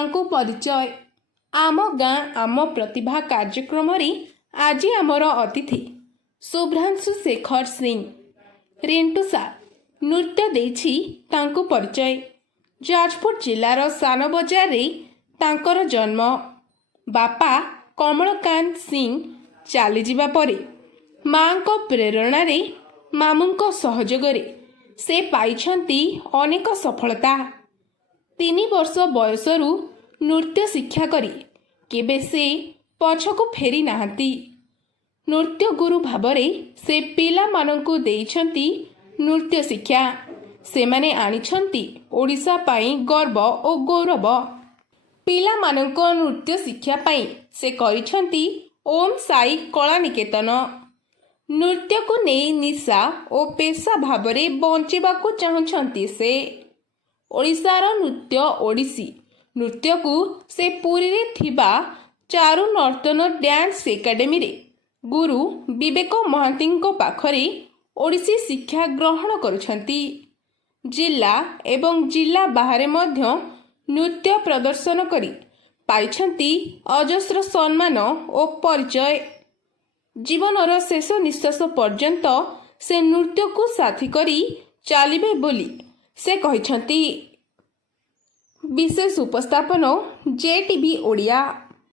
तांको परिचय आम गाँ आम प्रतिभा कार्यक्रम आज आमर अतिथि शुभ्रांशु शेखर सिंह रिंटू सार नृत्य देछि तांको परिचय। जाजपुर जिलार सान बजार रे तांकर जन्म। बापा कमलकांत सिंह चली जिबा परे मां को प्रेरणा रे मामूंको सहयोग रे से पाइछंती अनेक सफलता। 3 वर्ष बयसरु नृत्य शिक्षा करी केबे से पछकु फेरी नाहंती। नृत्य गुरु भावरे से पिला मानंकु देइछंती नृत्य शिक्षा। से माने आनिछंती ओडिशा पाई गर्व और गौरव। पिला मानंको नृत्य शिक्षा पाई से करिछंती ओम साई कला निकेतन। नृत्य को नहीं निशा और पेशा भावरे बंचिबाकु चाहुछंती से। ओडिशार नृत्य ओडिसी नृत्य को से पुरी रे थिबा चारु नर्तन डांस एकाडेमी रे गुरु विवेक महांतीको पाखरे ओडिसी शिक्षा ग्रहण करुछंती। जिला एवं जिला बाहरे मध्य नृत्य प्रदर्शन करी पाइछंती अजस्र सम्मान और परिचय। जीवनर शेष निश्वास पर्यंत से नृत्य को साथी करी चलिबे बोली से कहिछंती। विशेष उपस्थापन जेटीवी ओडिया।